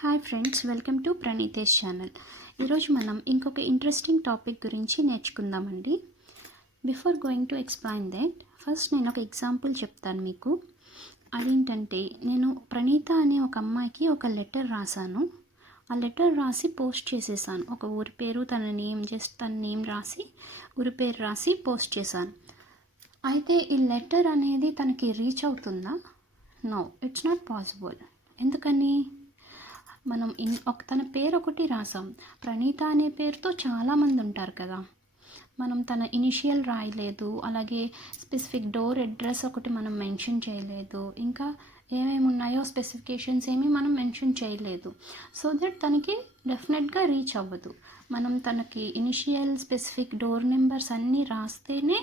Hi friends, welcome to ప్రణీతేష్ channel. ఈరోజు మనం ఇంకొక ఇంట్రెస్టింగ్ టాపిక్ గురించి నేర్చుకుందామండి. Before going to explain that, first నేను ఒక ఎగ్జాంపుల్ చెప్తాను మీకు. అదేంటంటే, నేను ప్రణీత అనే ఒక అమ్మాయికి ఒక లెటర్ రాశాను. ఆ లెటర్ రాసి పోస్ట్ చేసేసాను. ఒక ఊరి పేరు, తన నేమ్ రాసి ఊరి పేరు రాసి పోస్ట్ చేశాను. అయితే ఈ లెటర్ అనేది తనకి రీచ్ అవుతుందా? No, it's not possible. ఎందుకని? మనం తన పేరు ఒకటి రాసాం. ప్రణీత అనే పేరుతో చాలామంది ఉంటారు కదా. మనం తన ఇనిషియల్ రాయలేదు, అలాగే స్పెసిఫిక్ డోర్ అడ్రస్ ఒకటి మనం మెన్షన్ చేయలేదు, ఇంకా ఏమేమి ఉన్నాయో స్పెసిఫికేషన్స్ ఏమీ మనం మెన్షన్ చేయలేదు. సో దట్ తనకి డెఫినెట్గా రీచ్ అవ్వదు. మనం తనకి ఇనిషియల్ స్పెసిఫిక్ డోర్ నెంబర్స్ అన్నీ రాస్తేనే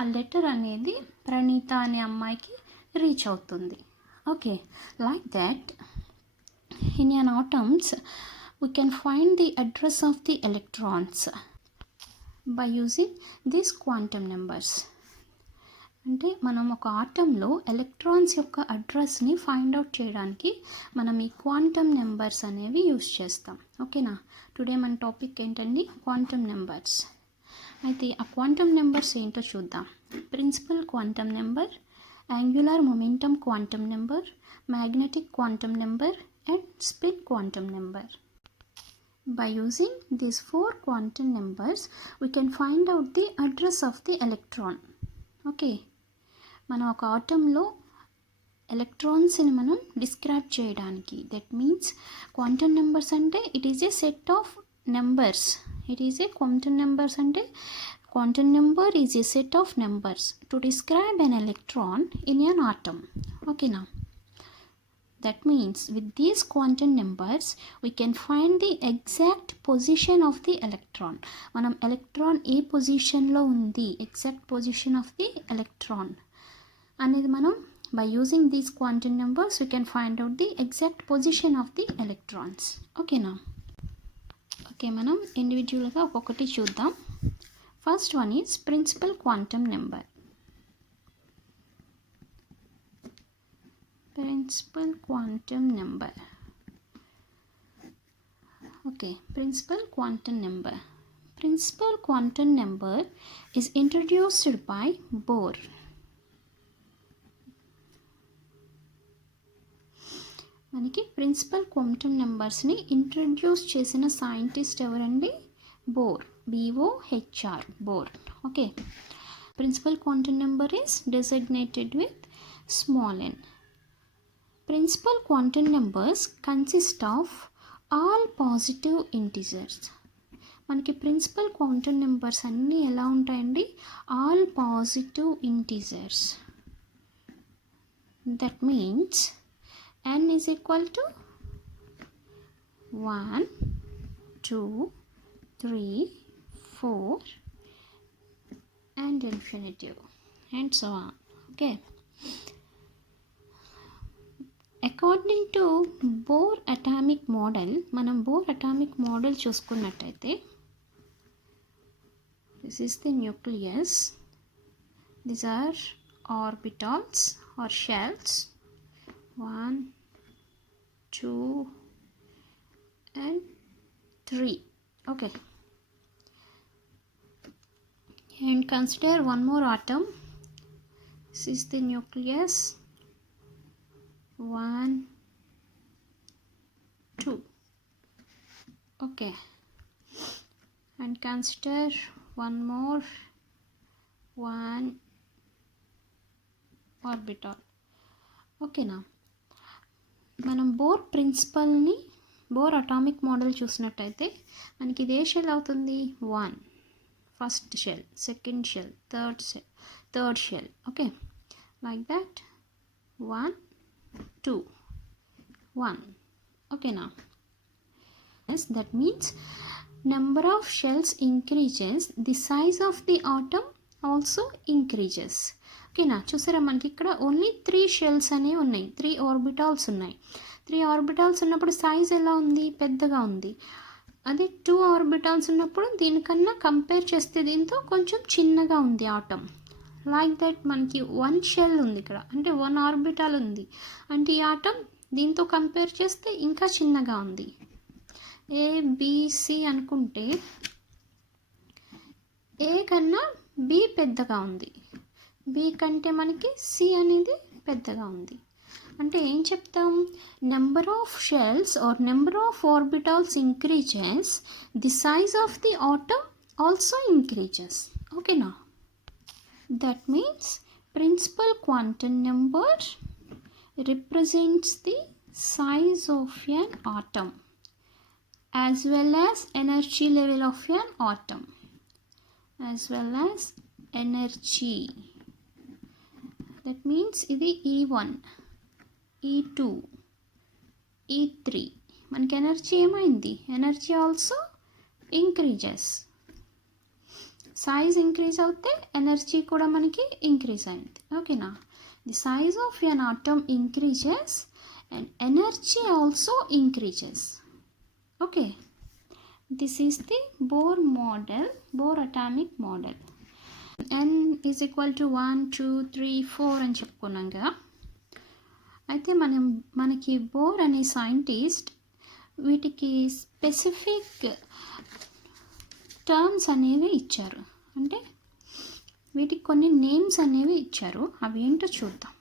ఆ లెటర్ అనేది ప్రణీత అనే అమ్మాయికి రీచ్ అవుతుంది. Okay, like that in an atoms we can find the address of the electrons by using these quantum numbers. అంటే మనం ఒక ఆటంలో ఎలక్ట్రాన్స్ యొక్క అడ్రస్ని ఫైండ్ అవుట్ చేయడానికి మనం ఈ క్వాంటమ్ నెంబర్స్ అనేవి యూస్ చేస్తాం. ఓకేనా? టుడే మన టాపిక్ ఏంటండి? Quantum numbers. అయితే ఆ క్వాంటమ్ నెంబర్స్ ఏంటో చూద్దాం. Principal quantum number, angular momentum quantum number, magnetic quantum number and spin quantum number. By using these four quantum numbers we can find out the address of the electron. Okay, మనం ఒక ఆటంలో ఎలక్ట్రాన్స్ని మనం describe చేయడానికి, that means quantum numbers అంటే it is a set of numbers. Quantum numbers అంటే quantum number is a set of numbers to describe an electron in an atom. Okay now, that means with these quantum numbers we can find the exact position of the electron. Manam electron A position లో ఉంది, exact position of the electron అనేది మనం by using these quantum numbers we can find out the exact position of the electrons. Okay now, okay, మనం ఇండివిజువల్గా ఒక్కొక్కటి చూద్దాం. First one is principal quantum number. Principal quantum number. Okay, principal quantum number. Principal quantum number is introduced by Bohr. మనకి principal quantum నెంబర్స్ని introduce చేసిన scientist ఎవరండి? Bohr, BOHR, Bohr. Okay, principal quantum number is designated with small n. Principal quantum numbers consist of all positive integers. మనకి principal quantum numbers అన్నీ ఎలా ఉంటాయండి? All positive integers. That means n is equal to 1, 2, 3, 4 and infinitive and so on. Okay, according to Bohr atomic model, మనం Bohr atomic model చూసుకున్నట్టయితే, this is the nucleus, these are orbitals or shells, 1, 2 and 3. Okay, and consider one more atom. This is the nucleus, 1, 2. Okay, and consider one more, 1 orbital. Okay, now మనం Bohr ప్రిన్సిపల్ని, Bohr atomic model చూసినట్టయితే మనకి ఇది ఏ shell అవుతుంది? 1 first shell, second shell, third shell. Okay, like that 1, 2, 1. Okay now, yes, that means number of shells increases, the size of the atom also increases. Okay నా, చూసారా మనకి ఇక్కడ ఓన్లీ 3 షెల్స్ అనేవి ఉన్నాయి, 3 ఆర్బిటాల్స్ ఉన్నాయి. 3 ఆర్బిటాల్స్ ఉన్నప్పుడు size ఎలా ఉంది? పెద్దగా ఉంది. అదే 2 ఆర్బిటాల్స్ ఉన్నప్పుడు దీనికన్నా కంపేర్ చేస్తే దీంతో కొంచెం చిన్నగా ఉంది ఆటం. లైక్ దట్ మనకి 1 షెల్ ఉంది ఇక్కడ, అంటే 1 ఆర్బిటాల్ ఉంది, అంటే ఈ ఆటం దీంతో కంపేర్ చేస్తే ఇంకా చిన్నగా ఉంది. ఏబిసి అనుకుంటే ఏ కన్నా బి పెద్దగా ఉంది, బి కంటే మనకి సి అనేది పెద్దగా ఉంది. అంటే ఏం చెప్తాం, number of shells are number of orbitals increases, the size of the atom also increases. ఓకేనా? That means principal quantum number represents the size of an atom as well as energy level of an atom, as well as energy. That means ఇది E1, E2, E3. మనకి energy ఏమైంది, energy also increases. Size increase అవుతే energy కూడా మనకి increase అయింది. ఓకేనా? The size of an atom increases and energy also increases. Okay, this is the Bohr model, Bohr atomic model. N is equal to 1, 2, 3, 4 అని చెప్పుకున్నాం కదా. అయితే మనకి బోర్ అనే సైంటిస్ట్ వీటికి స్పెసిఫిక్ టర్మ్స్ అనేవి ఇచ్చారు. అంటే వీటికి కొన్ని నేమ్స్ అనేవి ఇచ్చారు. అవి ఏంటో చూద్దాం.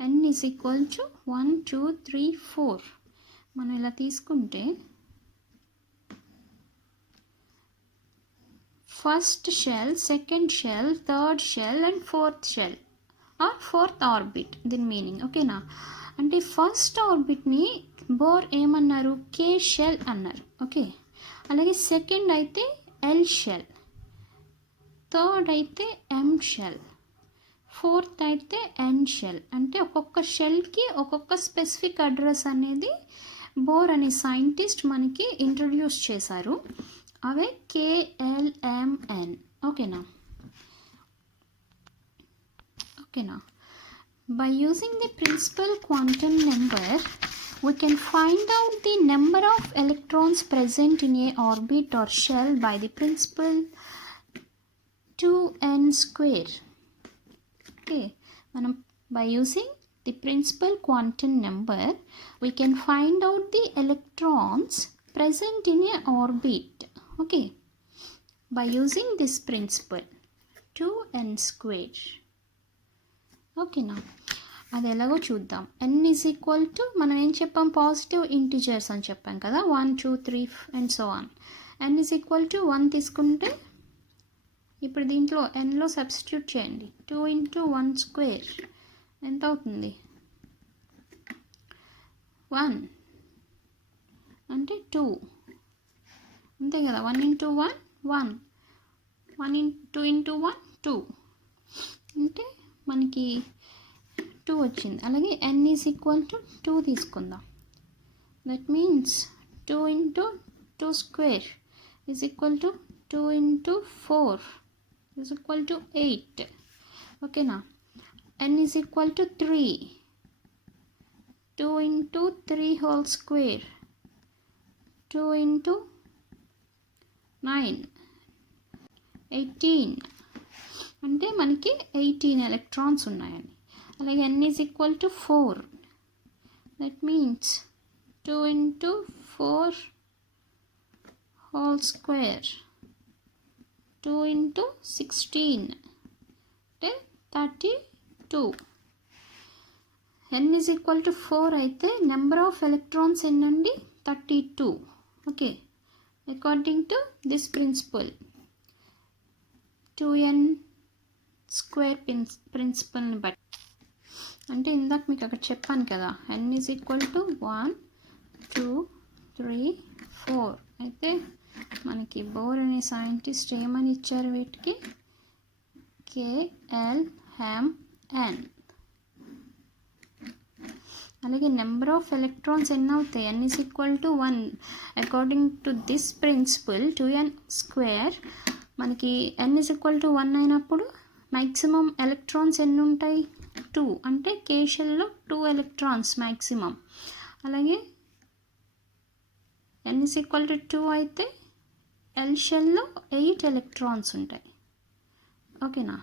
n is equal to 1, 2, 3, 4. మనం ఇలా తీసుకుంటే first shell, second shell, third shell and fourth shell or fourth orbit, దీని మీనింగ్. ఓకేనా? అంటే ఫస్ట్ ఆర్బిట్ని బోర్ ఏమన్నారు, కే షెల్ అన్నారు. ఓకే, అలాగే సెకండ్ అయితే ఎల్ షెల్, థర్డ్ అయితే ఎం షెల్, ఫోర్త్ అయితే ఎన్ షెల్. అంటే ఒక్కొక్క షెల్కి ఒక్కొక్క స్పెసిఫిక్ అడ్రస్ అనేది బోర్ అనే సైంటిస్ట్ మనకి ఇంట్రడ్యూస్ చేశారు. అవే కేఎల్ఎంఎన్. ఓకేనా? By using the principal quantum number, we can find out the number of electrons present in a orbit or shell by the principle 2n square. Okay, by using the principal quantum number, we can find out the electrons present in a orbit. Okay, by using this principle 2n square. Okay, now అది ఎలాగో చూద్దాం. n is equal to మనం ఏం చెప్పాం, positive integers అని చెప్పాం కదా, 1, 2, 3 and so on. n is equal to 1 తీసుకుంటే ఇప్పుడు దీంట్లో nలో సబ్స్టిట్యూట్ చేయండి. 2 into 1 square ఎంత అవుతుంది, 1 అంటే 2 అంతే కదా. 1 into 1 1, 2 into 1 2 అంటే మనకి 2 వచ్చింది. అలాగే n ఈజ్ ఈక్వల్ టు 2 తీసుకుందాం. That means 2 into 2 square is equal to 2 into 4 is equal to 8. Okay, now n is equal to 3. 2 into 3 whole square, 2 into 9, 18. అంటే మనకి 18 ఎలక్ట్రాన్స్ ఉన్నాయని. అలాగే n is equal to 4. that means 2 into 4 whole square, 2 into 16 అంటే 32. n is equal to 4 అయితే number of electrons ఎన్నండి, 32. Okay, according to this principle 2n square ప్రిన్సిపల్ని బట్టి. అంటే ఇందాక మీకు అక్కడ చెప్పాను కదా, n is equal to 1, 2, 3, 4 అయితే మనకి బోర్ అనే సైంటిస్ట్ ఏమని ఇచ్చారు వీటికి, KLMN. అలాగే నెంబర్ ఆఫ్ ఎలక్ట్రాన్స్ ఎన్ని అవుతాయి, n is equal to 1. According to this principle 2n square మనకి n is equal to 1 అయినప్పుడు మ్యాక్సిమం ఎలక్ట్రాన్స్ ఎన్ని ఉంటాయి, 2. అంటే కే షెల్లో 2 ఎలక్ట్రాన్స్ మ్యాక్సిమం. అలాగే n is equal to 2 అయితే ఎల్ షెల్లో 8 ఎలక్ట్రాన్స్ ఉంటాయి. ఓకేనా?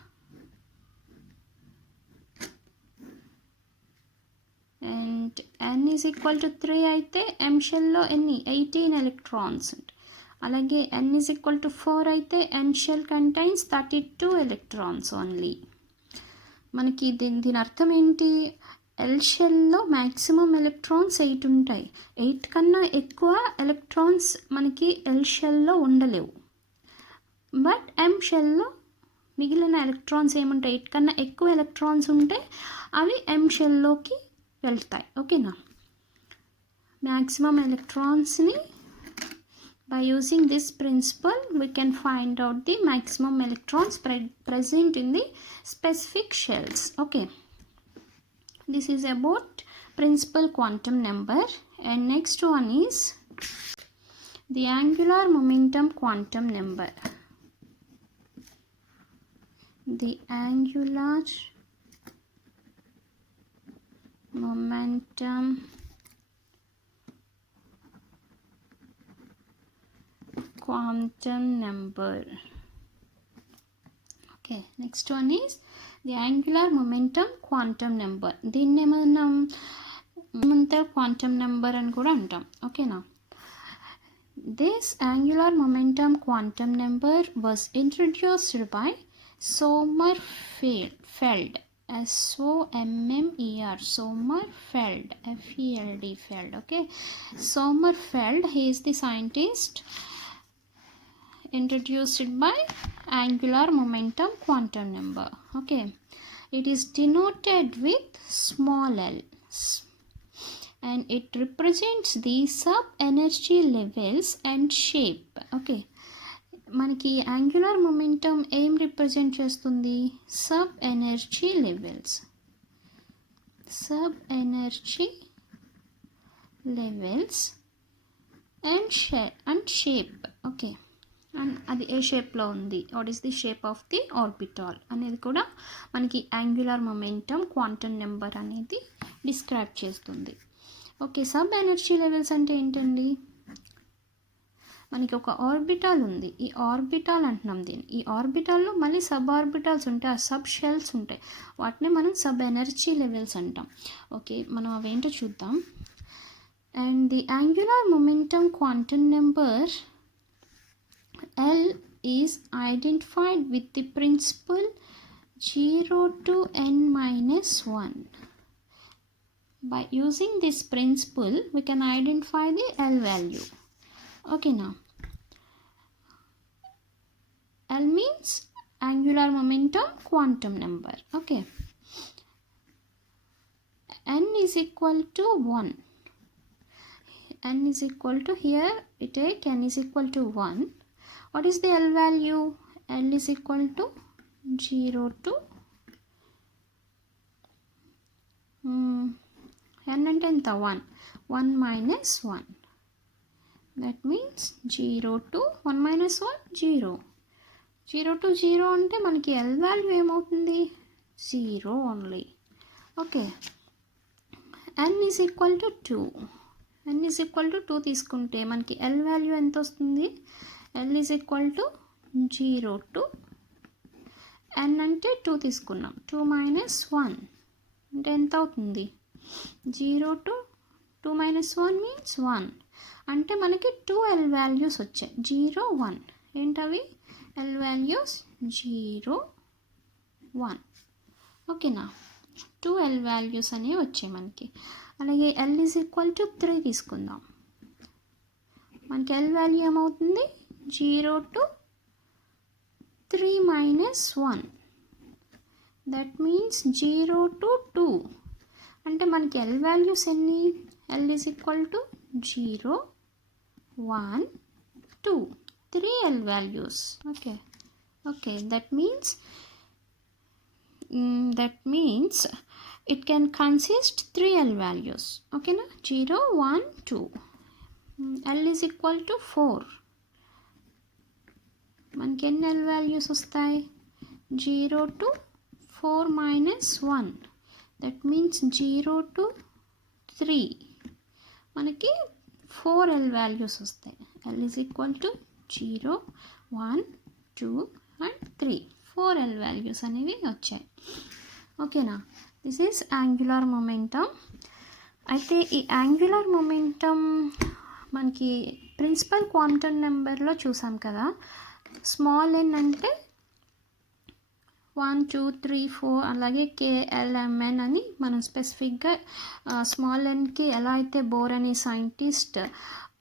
And n is equal to 3 అయితే m షెల్లో ఎన్ని 18 ఎలక్ట్రాన్స్ ఉంటాయి. అలాగే n ఈజ్ ఈక్వల్ టు 4 అయితే n shell contains 32 electrons only. మనకి దీని అర్థం ఏంటి, ఎల్ షెల్లో మ్యాక్సిమం ఎలక్ట్రాన్స్ 8 ఉంటాయి. 8 కన్నా ఎక్కువ ఎలక్ట్రాన్స్ మనకి ఎల్ షెల్లో ఉండలేవు. బట్ ఎం షెల్లో మిగిలిన ఎలక్ట్రాన్స్ ఏముంటాయి, 8 కన్నా ఎక్కువ ఎలక్ట్రాన్స్ ఉంటే అవి ఎం షెల్లోకి వెళ్తాయి. ఓకేనా, maximum ఎలక్ట్రాన్స్ని by using this principle we can find out the maximum electrons present in the specific shells. Okay, this is about principal quantum number. And next one is the angular momentum quantum number. The angular momentum quantum number. Okay, next one is the angular momentum quantum number. దీన్ని మనం momentum quantum number అని కూడా అంటాం. ఓకేనా, this angular momentum quantum number was introduced by Sommerfeld, S-O-M-M-E-R, Sommerfeld, F-E-L-D, Feld. Okay, Sommerfeld, he is the scientist introduced by angular momentum quantum number. Okay, it is denoted with small l and it represents the sub energy levels and shape. Okay, మనకి angular momentum ఏం represent చేస్తుంది, sub energy levels, sub energy levels and shape. Okay, and అది ఏ షేప్లో ఉంది, what is the shape of the orbital అనేది కూడా మనకి angular momentum quantum number అనేది డిస్క్రైబ్ చేస్తుంది. ఓకే, సబ్ ఎనర్జీ లెవెల్స్ అంటే ఏంటండి, మనకి ఒక ఆర్బిటాల్ ఉంది, ఈ ఆర్బిటాల్ అంటున్నాం దీన్ని, ఈ ఆర్బిటాల్లో మళ్ళీ సబ్ ఆర్బిటాల్స్ ఉంటాయి, ఆ సబ్ షెల్స్ ఉంటాయి, వాటిని మనం సబ్ ఎనర్జీ లెవెల్స్ అంటాం. ఓకే, మనం అవేంటో చూద్దాం. And the angular momentum quantum number L is identified with the principle 0 to n minus 1. By using this principle, we can identify the L value. Okay, now L means angular momentum quantum number. Okay, n is equal to 1. N is equal to, here we take n is equal to 1. What is the L value? L is equal to 0 to n అంటే ఎంత 1, 1 minus 1. That means 0 to 1 minus 1, 0. 0 to 0 అంటే మనకి L value ఏమవుతుంది, 0 only. Okay, n is equal to 2. n is equal to 2 తీసుకుంటే మనకి L value ఎంత వస్తుంది, L is equal to 0 to n అంటే 2 తీసుకున్నాం, 2 minus 1 అంటే ఎంత అవుతుంది, 0 to 2 minus 1 means 1. అంటే మనకి 2 L వాల్యూస్ వచ్చాయి, 0, 1. ఏంటవి L వాల్యూస్, 0, 1. ఓకేనా, 2 L వాల్యూస్ అనేవి వచ్చాయి మనకి. అలాగే L is equal to 3 తీసుకుందాం, మనకి L వాల్యూ ఏమవుతుంది, 0 to 3 minus 1. That means 0 to 2. అంటే మనకి L వాల్యూస్ ఎన్ని, L is equal to 0, 1, 2, 3 L values. Okay, that means it can consist 3 L values. Okay na, 0, 1, 2. L is equal to 4. మనకి ఎన్ని L values వస్తాయి, 0 to 4 minus 1. That means 0 to 3. మనకి 4 L values వస్తాయి. L is equal to 0, 1, 2 and 3. 4 L values అనేవి వచ్చాయి. ఓకేనా, this is angular momentum అయితే ఈ యాంగులర్ మొమెంటం మనకి ప్రిన్సిపల్ క్వాంటమ్ నెంబర్లో చూసాం కదా. స్మాల్ n అంటే 1 2 3 4 అలాగే KLMN అని మనం స్పెసిఫిక్గా స్మాల్ nకి ఎలా అయితే బోర్ అనే సైంటిస్ట్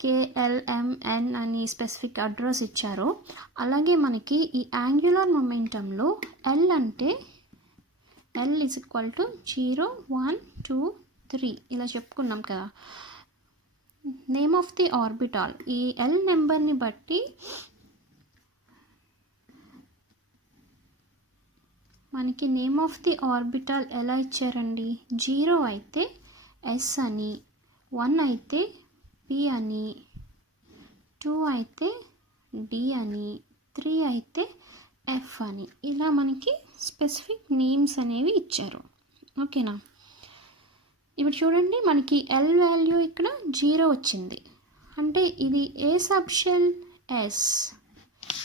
KLMN అని స్పెసిఫిక్ అడ్రస్ ఇచ్చారో, అలాగే మనకి ఈ యాంగులర్ మొమెంటంలో L అంటే L ఈజ్ ఈక్వల్ టు 0 1 2 3 ఇలా చెప్పుకున్నాం కదా. నేమ్ ఆఫ్ ది ఆర్బిటాల్, ఈ L నెంబర్ని బట్టి మనకి నేమ్ ఆఫ్ ది ఆర్బిటాల్ ఎలా ఇచ్చారండి. 0 అయితే S అని, 1 అయితే P అని, 2 అయితే D అని, 3 అయితే F అని, ఇలా మనకి స్పెసిఫిక్ నేమ్స్ అనేవి ఇచ్చారు. ఓకేనా. ఇప్పుడు చూడండి, మనకి L వాల్యూ ఇక్కడ 0 వచ్చింది అంటే ఇది ఏ సబ్షెల్ S.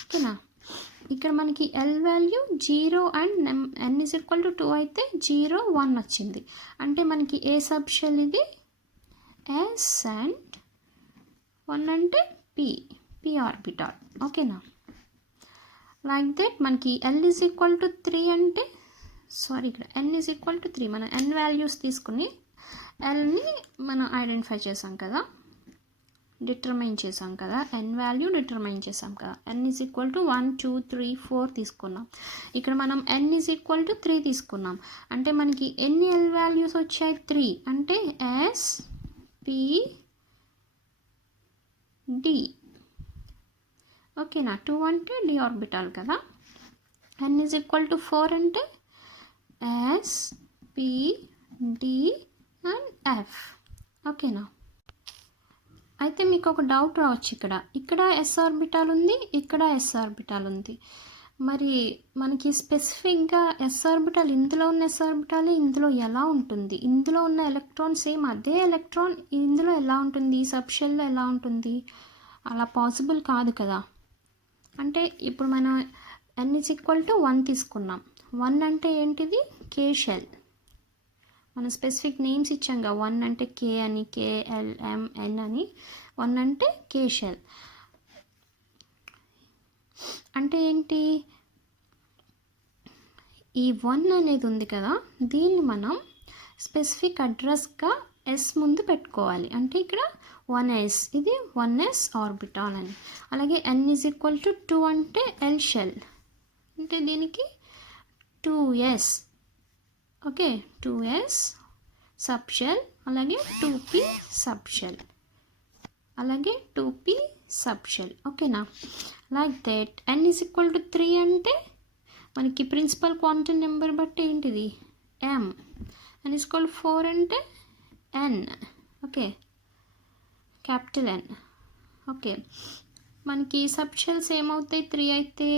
ఓకేనా. ఇక్కడ మనకి L value 0 and n is equal to 2 అయితే 0 1 వచ్చింది అంటే మనకి ఏ సబ్షెల్ ఇది S అండ్ 1 అంటే P ఆర్బిటాల్. ఓకేనా. లైక్ దట్ మనకి L ఈజ్ ఈక్వల్ టు 3 అంటే ఇక్కడ n ఈజ్ ఈక్వల్ టు 3 మనం n వాల్యూస్ తీసుకుని Lని మనం ఐడెంటిఫై చేసాం కదా, డిటర్మైన్ చేసాం కదా, n వాల్యూ డిటర్మైన్ చేసాం కదా. n ఈజ్ ఈక్వల్ టు 1 2 3 4 తీసుకున్నాం. ఇక్కడ మనం n ఈజ్ ఈక్వల్ టు 3 తీసుకున్నాం అంటే మనకి ఎన్ని L వాల్యూస్ వచ్చాయి 3 అంటే S P D. ఓకేనా. 2 అంటే D ఆర్బిటాల్ కదా. n ఈజ్ ఈక్వల్ టు 4 అంటే S P D and F. ఓకేనా. అయితే మీకు ఒక డౌట్ రావచ్చు, ఇక్కడ S ఆర్బిటాల్ ఉంది, ఇక్కడ S ఆర్బిటాల్ ఉంది. మరి మనకి స్పెసిఫిక్గా S ఆర్బిటాల్, ఇందులో ఉన్న S ఆర్బిటాల్ ఇందులో ఎలా ఉంటుంది, ఇందులో ఉన్న ఎలక్ట్రాన్ సేమ్ అదే ఎలక్ట్రాన్ ఇందులో ఎలా ఉంటుంది, ఈ సబ్షెల్లో ఎలా ఉంటుంది, అలా పాసిబుల్ కాదు కదా. అంటే ఇప్పుడు మనం n ఈజ్ ఈక్వల్ టు 1 తీసుకున్నాం. 1 అంటే ఏంటిది K షెల్, మనం స్పెసిఫిక్ నేమ్స్ ఇచ్చాంగా. 1 అంటే K అని, KLMN అని. 1 అంటే K షెల్ అంటే ఏంటి, ఈ 1 అనేది ఉంది కదా, దీన్ని మనం స్పెసిఫిక్ అడ్రస్గా S ముందు పెట్టుకోవాలి. అంటే ఇక్కడ 1S, ఇది 1S ఆర్బిటాల్ అని. అలాగే n ఈజ్ ఈక్వల్ టు 2 అంటే L షెల్ అంటే దీనికి 2S. ఓకే, 2S సబ్షెల్, అలాగే 2P సబ్షెల్, అలాగే 2P సబ్షెల్. ఓకేనా. Like that n is equal to 3 అంటే మనకి ప్రిన్సిపల్ క్వాంటమ్ నెంబర్ బట్టి ఏంటిది M. n ఈజ్ ఈక్వల్ 4 అంటే N. Okay, capital N. Okay, మనకి సబ్షెల్స్ ఏమవుతాయి 3 అయితే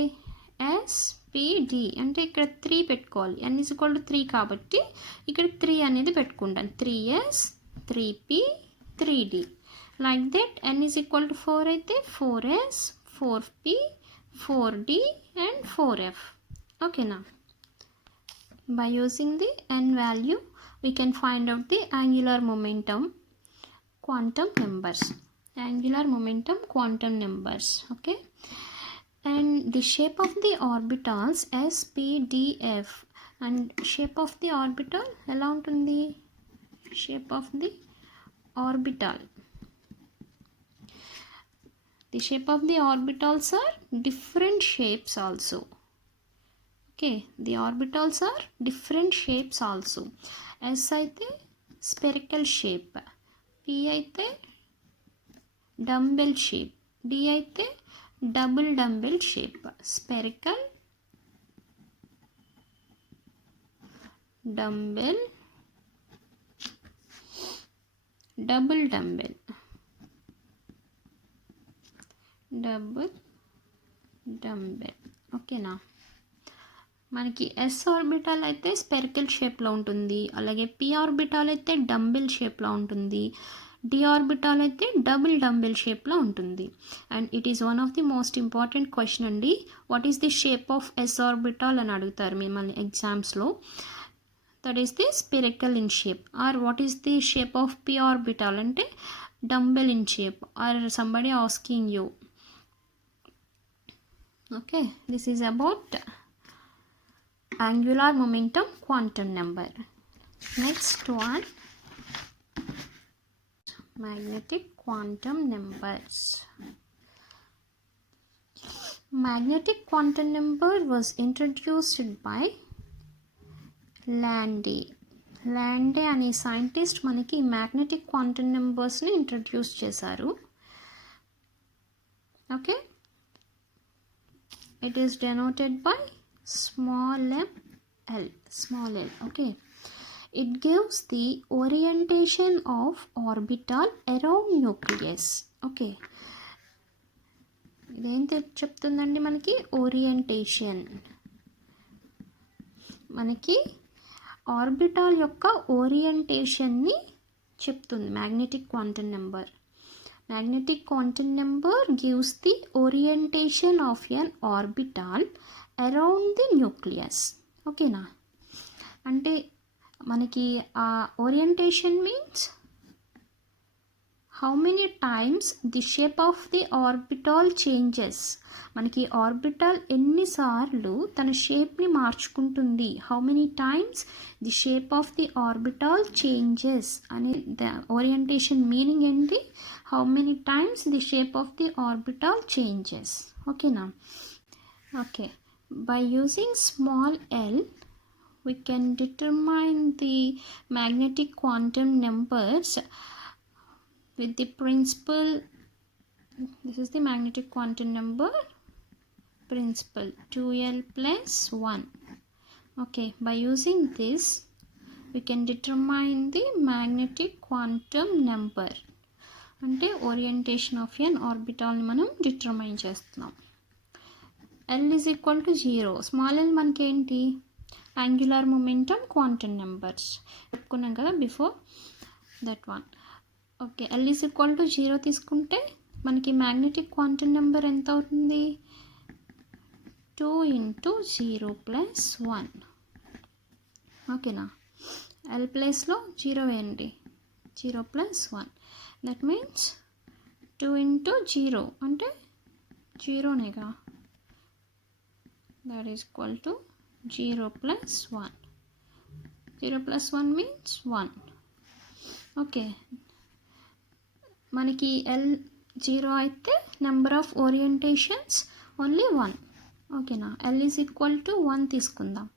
S P D అంటే ఇక్కడ 3 పెట్టుకోవాలి. n ఈజ్ ఈక్వల్ టు 3 కాబట్టి ఇక్కడ 3 అనేది పెట్టుకుంటాను. 3S 3P 3D. Like that n is equal to 4 అయితే 4S 4P 4D and 4F. ఓకేనా. By using the n value we can find out the angular momentum quantum numbers. Angular momentum quantum numbers. Okay. And the shape of the orbitals S, P, D, F. And shape of the orbital ఎలా ఉంటుంది, shape of the orbital. The shape of the orbitals are different shapes also. Okay, the orbitals are different shapes also. S అయితే spherical shape, P అయితే dumbbell shape, D అయితే double dumbbell shape. Spherical, dumbbell, double dumbbell, double dumbbell. ఓకేనా. మనకి S orbital అయితే spherical షేప్లో ఉంటుంది, అలాగే P orbital అయితే డంబెల్ షేప్లో ఉంటుంది, D ఆర్బిటాల్ అయితే డబుల్ డంబెల్ షేప్లో ఉంటుంది. And it is one of the most important question అండి. What is the shape of S orbital అని అడుగుతారు మిమ్మల్ని ఎగ్జామ్స్లో. That is the spherical in shape. Are what is the shape of p orbital అంటే dumbbell in shape, or somebody asking you. Okay, this is about angular momentum quantum number. Next one, magnetic quantum numbers. Magnetic quantum number was introduced by Lande అనే scientist మనకి magnetic quantum నెంబర్స్ని introduce చేశారు. Okay, it is denoted by small L. Okay, it gives the orientation of orbital around nucleus. Okay, ఇదేం చెప్తుందండి మనకి? Orientation, మనకి orbital యొక్క ఓరియంటేషన్ని చెప్తుంది magnetic quantum number. Magnetic quantum number gives the orientation of an orbital around the nucleus. ఓకేనా? అంటే మనకి ఆ orientation means how many times the shape of the orbital changes. మనకి ఆర్బిటాల్ ఎన్నిసార్లు తన షేప్ని మార్చుకుంటుంది, how many times the shape of the orbital changes అనే orientation meaning ఏంటి? How many times the shape of the orbital changes. ఓకేనా? Okay, by using small L we can determine the magnetic quantum numbers with the principle. This is the magnetic quantum number principle 2l plus 1. Okay, by using this we can determine the magnetic quantum number. అంటే orientation of ఎన్ ఆర్బిటాల్ని మనం determine చేస్తున్నాం. l is equal to 0. Small l మనకి ఏంటి? Angular momentum quantum numbers చెప్పుకున్నాం కదా before that one. Okay, l is equal to 0 తీసుకుంటే మనకి magnetic quantum number ఎంత అవుతుంది? 2 into 0 plus 1. ఓకేనా? l ప్లేస్లో 0 వేయండి, 0 plus 1. దట్ మీన్స్ 2 into 0 అంటే 0నేగా. That is equal to 0 plus 1. 0 plus 1 means 1. Okay, మనకి l 0 అయితే నెంబర్ ఆఫ్ ఓరియంటేషన్స్ ఓన్లీ 1. ఓకేనా? l is equal to 1 తీసుకుందాం.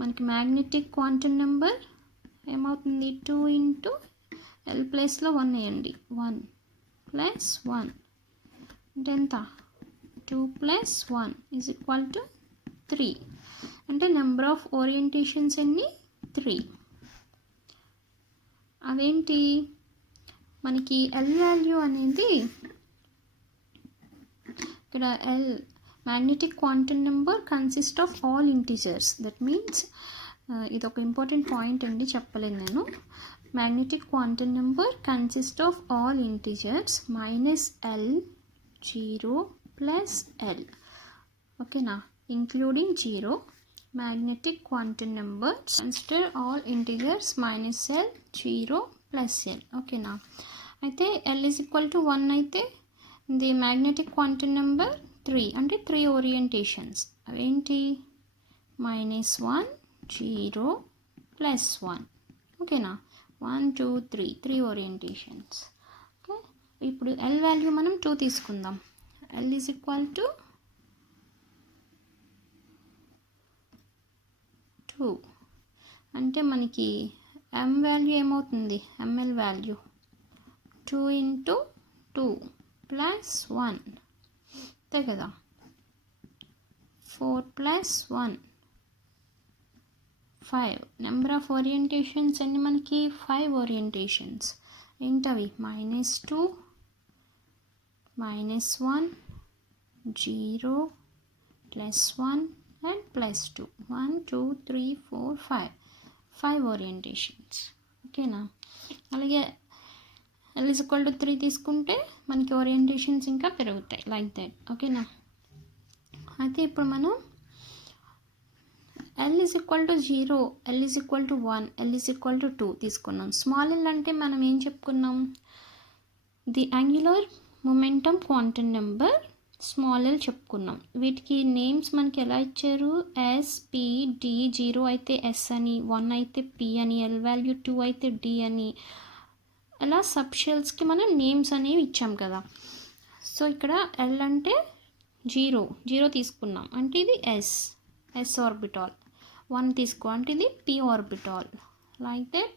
మనకి మ్యాగ్నెటిక్ క్వాంటమ్ నెంబర్ ఏమవుతుంది? 2 into l ప్లేస్లో 1 వేయండి, 1 plus 1 అంటే ఎంత? 2 plus 1 is equal to 3. అంటే నెంబర్ ఆఫ్ ఓరియంటేషన్స్ ఎన్ని? 3. అవేంటి? మనకి ఎల్ వాల్యూ అనేది ఇక్కడ L magnetic quantum number consist of all integers. That means ఇది ఒక ఇంపార్టెంట్ పాయింట్ అండి, చెప్పలేదు నేను. Magnetic quantum number consist of all integers minus L, 0 plus L. ఓకేనా? Including 0. magnetic quantum number consider all integers minus l, 0 plus l. okay na. అయితే l is equal to 1 అయితే the magnetic quantum number 3 అంటే 3 orientations అవేంటి? minus 1, 0 plus 1. ఓకేనా? 1, 2, 3 orientations. Okay, ఇప్పుడు l value మనం 2 తీసుకుందాం. l is equal to 2 అంటే మనకి m వాల్యూ ఏమవుతుంది? ml వాల్యూ 2 into 2 plus 1 అంతే కదా. 4 plus 1 5. నెంబర్ ఆఫ్ ఓరియంటేషన్స్ ఎన్ని మనకి? 5 ఓరియంటేషన్స్. ఏంటవి? -2, -1, 0, +1 and +2. 1, 2, 3, 4, 5. 5 ఓరియంటేషన్స్. ఓకేనా? అలాగే l is equal to 3 తీసుకుంటే మనకి ఓరియంటేషన్స్ ఇంకా పెరుగుతాయి, లైక్ దట్. ఓకేనా? అయితే ఇప్పుడు మనం L is equal to 0, L is equal to 1, L is equal to 2 తీసుకున్నాం. స్మాల్ ఎల్ అంటే మనం ఏం చెప్పుకున్నాం, the angular momentum quantum number small L చెప్పుకున్నాం. వీటికి నేమ్స్ మనకి ఎలా ఇచ్చారు, ఎస్, పి, డి. 0 అయితే ఎస్ అని, 1 అయితే పి అని, ఎల్ వాల్యూ 2 అయితే డి అని, అలా సబ్ షెల్స్కి మనం నేమ్స్ అనేవి ఇచ్చాం కదా. సో ఇక్కడ ఎల్ అంటే 0 తీసుకున్నాం అంటే ఇది ఎస్ ఆర్బిటాల్. 1 తీసుకో అంటే ఇది పి ఆర్బిటాల్. లైక్ దట్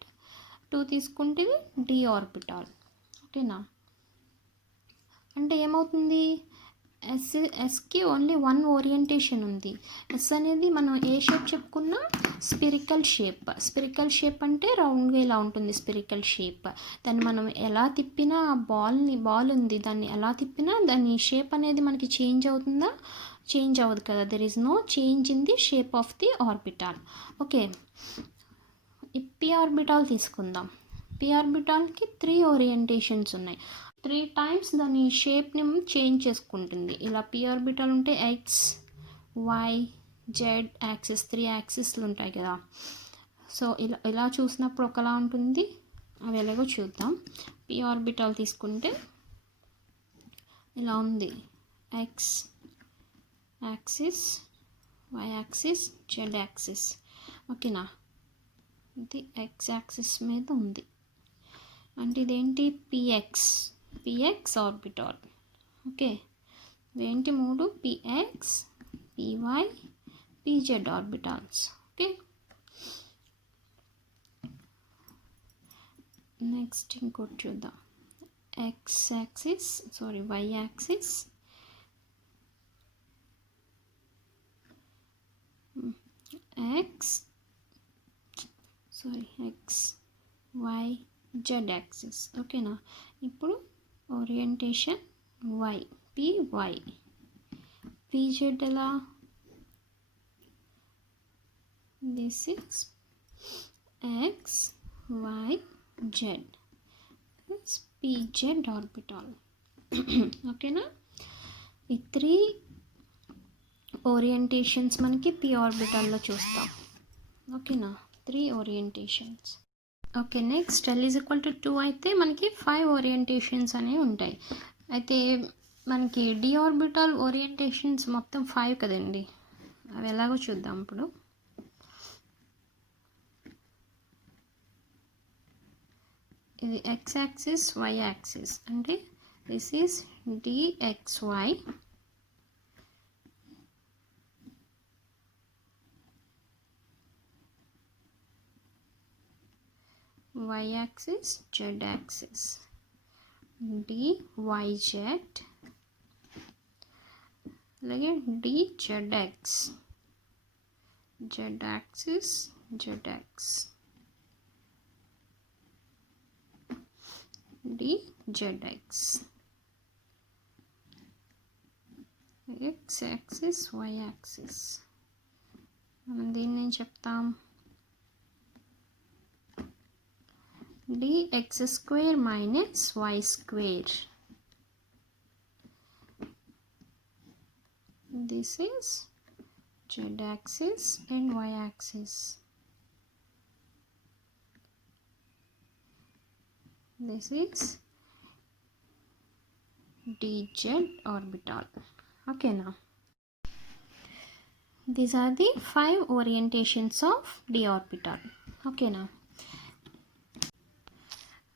2 తీసుకుంటే ఇది డి ఆర్బిటాల్. ఓకేనా. అంటే ఏమవుతుంది, ఎస్కి ఓన్లీ 1 ఓరియంటేషన్ ఉంది. ఎస్ అనేది మనం ఏ షేప్ చెప్పుకున్నా, స్పిరికల్ షేప్ అంటే రౌండ్గా ఇలా ఉంటుంది స్పిరికల్ షేప్. దాన్ని మనం ఎలా తిప్పినా, బాల్ ఉంది, దాన్ని ఎలా తిప్పినా దాని షేప్ అనేది మనకి చేంజ్ అవుతుందా, చేంజ్ అవ్వదు కదా. There is no change in the shape of the orbital. Okay, ఈ పి ఆర్బిటాల్ తీసుకుందాం. పి ఆర్బిటాల్కి 3 ఓరియంటేషన్స్ ఉన్నాయి. 3 టైమ్స్ దాని షేప్ని చేంజ్ చేసుకుంటుంది. ఇలా పి ఆర్బిటాల్ ఉంటే ఎక్స్, వై, జెడ్ యాక్సిస్, 3 యాక్సిస్లు ఉంటాయి కదా. సో ఇలా చూసినప్పుడు ఒకలా ఉంటుంది, అవి ఎలాగో చూద్దాం. పి ఆర్బిటాల్ తీసుకుంటే ఇలా ఉంది, X axis, Y axis, Z axis. ఓకేనా, ఇది ఎక్స్ యాక్సిస్ మీద ఉంది అంటే ఇదేంటి, పిఎక్స్ ఆర్బిటాల్. ఓకే, ఇదేంటి 3 P X, P Y, P Z orbitals. Okay, next ఇంకోటి చూద్దాం. Y axis, X, Y, Z axis. ఓకేనా. ఇప్పుడు ఓరియంటేషన్ వై, పివై, పిజెడ్ ఎలా, this is X, Y, Z, P Z orbital. ఓకేనా. ఈ 3 ఓరియంటేషన్స్ మనకి పి ఆర్బిటాల్లో చూస్తాం. ఓకేనా, 3 orientations. Okay, next L is equal to 2 అయితే మనకి 5 ఓరియంటేషన్స్ అనేవి ఉంటాయి. అయితే మనకి డి ఆర్బిటాల్ ఓరియంటేషన్స్ మొత్తం 5 కదండి, అవి ఎలాగో చూద్దాం ఇప్పుడు. ఇది ఎక్స్ యాక్సిస్, వై యాక్సిస్ అంటే this is DXY, y axis, z axis, dyz, అలాగే dzx, z axis, zx, dzx, x axis, y axis. మనం దీన్ని చెప్తాం dx square minus y square. This is z axis and y axis. This is dz orbital. Okay, now these are the 5 orientations of d orbital. Okay, now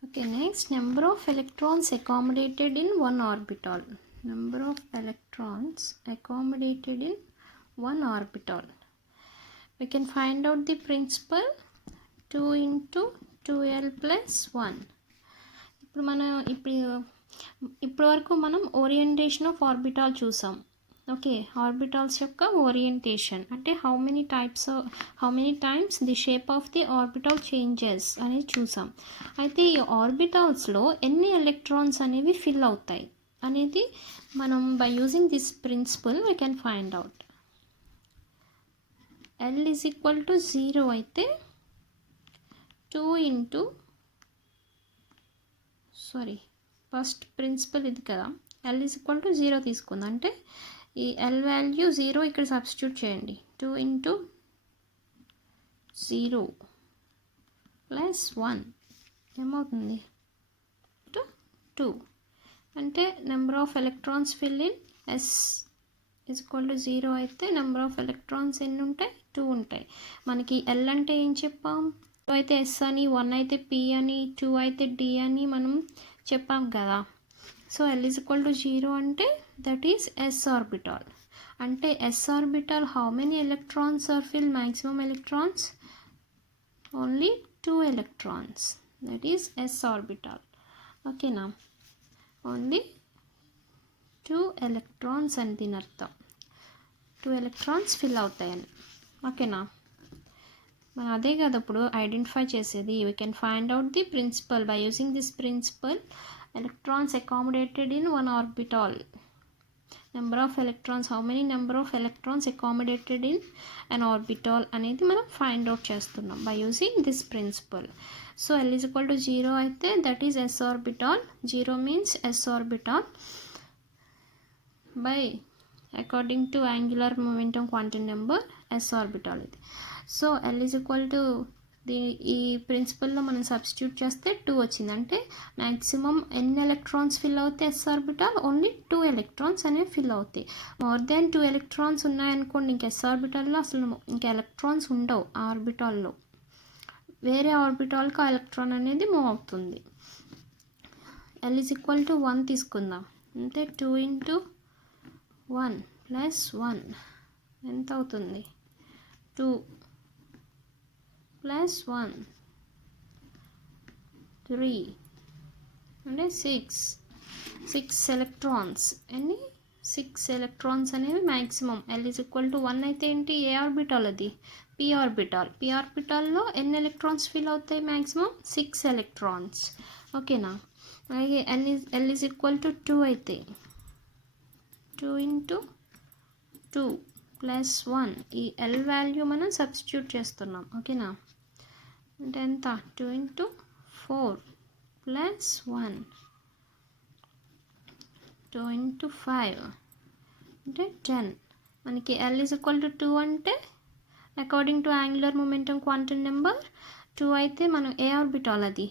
okay, next, number of electrons accommodated in one orbital. Number of electrons accommodated in one orbital. We can find out the principle 2 into 2l plus 1. ఇప్పుడు మనం ఇప్పటి వరకు మనం orientation of orbital చూసాం. Okay, orbitals యొక్క orientation అంటే how many times the shape of the orbital changes అనేది చూసాం. అయితే ఈ ఆర్బిటాల్స్లో ఎన్ని ఎలక్ట్రాన్స్ అనేవి ఫిల్ అవుతాయి అనేది మనం by using this principle we can find out. L is equal to 0 అయితే 2 ఇంటూ ఫస్ట్ ప్రిన్సిపల్ ఇది కదా, ఎల్ ఈజ్ ఈక్వల్ టు 0 తీసుకుంది అంటే ఈ ఎల్ వాల్యూ 0 ఇక్కడ సబ్స్టిట్యూట్ చేయండి. 2 ఇంటూ 0 ప్లస్ 1 ఏమవుతుంది 2 అంటే number of electrons fill in S is equal to 0 అయితే నెంబర్ ఆఫ్ ఎలక్ట్రాన్స్ ఎన్ని ఉంటాయి 2 ఉంటాయి. మనకి L అంటే ఏం చెప్పాం, 2 అయితే S అని, 1 అయితే P అని, 2 అయితే D అని మనం చెప్పాం కదా. So L is equal to 0 అంటే దట్ ఈస్ S ఆర్బిటాల్. అంటే S orbital how many electrons are fill, maximum electrons only 2 electrons, that is S orbital. ఓకేనా, ఓన్లీ 2 ఎలక్ట్రాన్స్ అని దీని అర్థం, 2 ఎలక్ట్రాన్స్ ఫిల్ అవుతాయని. ఓకేనా, మనం అదే కదా ఇప్పుడు ఐడెంటిఫై చేసేది. We can find out the principal by using this principle. Electrons accommodated in one orbital, number of electrons, how many number of electrons accommodated in an orbital అనేది మనం ఫైండ్ అవుట్ చేస్తున్నాం by using this principle. So L is equal to 0 అయితే that is S orbital. 0 means S orbital by according to angular momentum quantum number S orbital ఇది. So L is equal to ఈ ప్రిన్సిపల్లో మనం substitute చేస్తే 2 వచ్చింది. అంటే maximum ఎన్ని electrons fill అవుతాయి S orbital, only 2 electrons అనేవి ఫిల్ అవుతాయి. మోర్ దెన్ 2 ఎలక్ట్రాన్స్ ఉన్నాయనుకోండి ఇంక S ఆర్బిటాల్లో అసలు ఇంకా ఎలక్ట్రాన్స్ ఉండవు. ఆ ఆర్బిటాల్లో వేరే ఆర్బిటాల్కి ఆ ఎలక్ట్రాన్ అనేది మూవ్ అవుతుంది. L ఈజ్ ఈక్వల్ టు 1 తీసుకుందాం. అంటే 2 ఇంటూ 1 ప్లస్ 1 ఎంత అవుతుంది 2 ప్లస్ 1 3 అంటే 6 ఎలక్ట్రాన్స్. ఎన్ని 6 ఎలక్ట్రాన్స్ అనేవి maximum. L is equal to 1 అయితే ఏంటి, ఏ ఆర్బిటాల్ అది, P ఆర్బిటాల్. P ఆర్బిటాల్లో ఎన్ని ఎలక్ట్రాన్స్ ఫిల్ అవుతాయి మ్యాక్సిమం 6 ఎలక్ట్రాన్స్. ఓకేనా, అలాగే L ఈజ్ ఈక్వల్ టు 2 అయితే 2 ఇంటూ 2 ప్లస్ 1 ఈ L వాల్యూ మనం సబ్స్టిట్యూట్ చేస్తున్నాం. ఓకేనా, అంటే ఎంత 2 ఇంటూ 4 ప్లస్ 1 2 ఇంటూ 5 అంటే 10. మనకి L ఈజ్ ఈక్వల్ టు 2 అంటే according to angular momentum quantum number 2 అయితే మనం ఏ ఆర్బిటాల్ అది,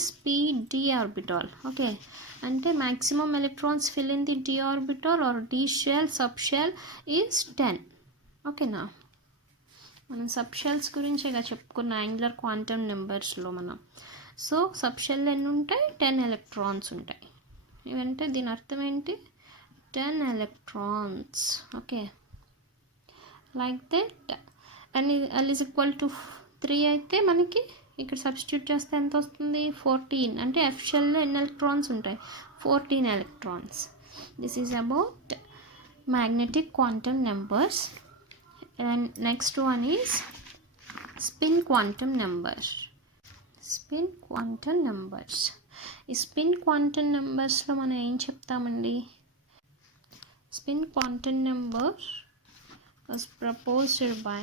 SPD ఆర్బిటాల్. ఓకే, అంటే maximum electrons fill in the D orbital or D shell sub shell is 10. ఓకేనా, మనం సబ్ షెల్స్ గురించేగా చెప్పుకున్న యాంగులర్ క్వాంటం నెంబర్స్లో మనం. సో సబ్ షెల్ ఎన్ని ఉంటాయి, 10 ఎలక్ట్రాన్స్ ఉంటాయి. ఇవంటే దీని అర్థం ఏంటి, 10 electrons. Okay, like that. L is equal to 3 అయితే మనకి ఇక్కడ సబ్స్టిట్యూట్ చేస్తే ఎంత వస్తుంది 14. అంటే F షెల్లో ఎన్ని ఎలక్ట్రాన్స్ ఉంటాయి 14 electrons. This is about magnetic quantum numbers. And next one is spin quantum number. Spin quantum numbers. ఈ spin quantum numbers లో మనం ఏం చెప్తామండి, spin quantum number was proposed by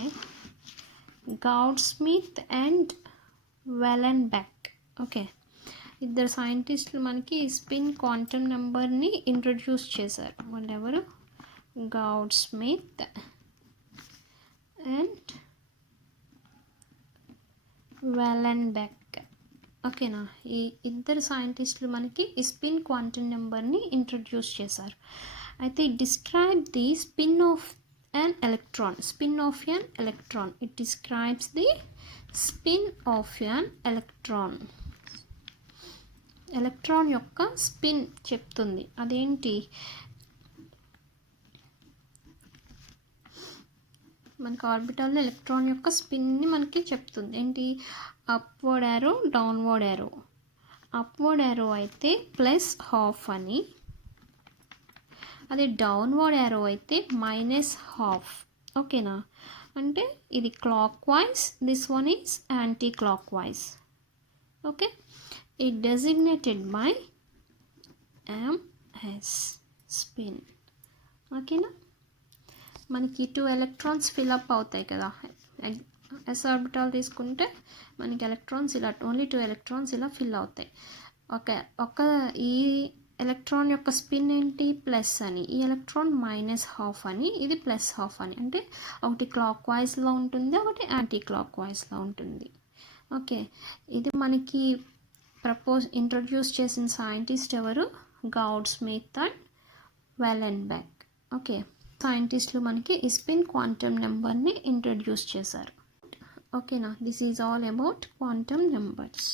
Gaudsmit and Wallenbach. Okay, ఇద్దరు సైంటిస్టులు మనకి spin quantum నెంబర్ని introduce చేశారు. వాళ్ళెవరు, గౌడ్స్మిత్ అండ్ వాలెన్బెక్. ఓకేనా, ఈ ఇద్దరు సైంటిస్టులు మనకి ఈ స్పిన్ క్వాంటమ్ నెంబర్ని ఇంట్రడ్యూస్ చేశారు. అయితే describe the spin off an electron. Spin of an electron. It describes the spin of an electron. Electron యొక్క స్పిన్ చెప్తుంది. అదేంటి, మనకి ఆర్బిటాల్లో ఎలక్ట్రాన్ యొక్క స్పిన్ని మనకి చెప్తుంది. ఏంటి, upward arrow downward arrow. Upward arrow అయితే +12 అని, అదే డౌన్వర్డ్ యారో అయితే -12. ఓకేనా, అంటే ఇది clock wise, this one is anti clock wise. Okay, it designated by MS spin. ఓకేనా, మనకి 2 ఎలక్ట్రాన్స్ ఫిల్అప్ అవుతాయి కదా. S ఆర్బిటాల్ తీసుకుంటే మనకి ఎలక్ట్రాన్స్ ఇలా ఓన్లీ 2 ఎలక్ట్రాన్స్ ఇలా ఫిల్ అవుతాయి. ఒక ఈ ఎలక్ట్రాన్ యొక్క స్పిన్ ఏంటి ప్లస్ అని, ఈ ఎలక్ట్రాన్ -12 అని, ఇది +12 అని. అంటే ఒకటి క్లాక్ వైజ్లో ఉంటుంది, ఒకటి యాంటీ క్లాక్ వైజ్లో ఉంటుంది. ఓకే, ఇది మనకి ఇంట్రడ్యూస్ చేసిన సైంటిస్ట్ ఎవరు? Goud Smith and వెలెన్బెక్. ఓకే, సైంటిస్టులు మనకి ఈ స్పిన్ క్వాంటమ్ నెంబర్ని ఇంట్రడ్యూస్ చేశారు. ఓకేనా, this is all about quantum numbers.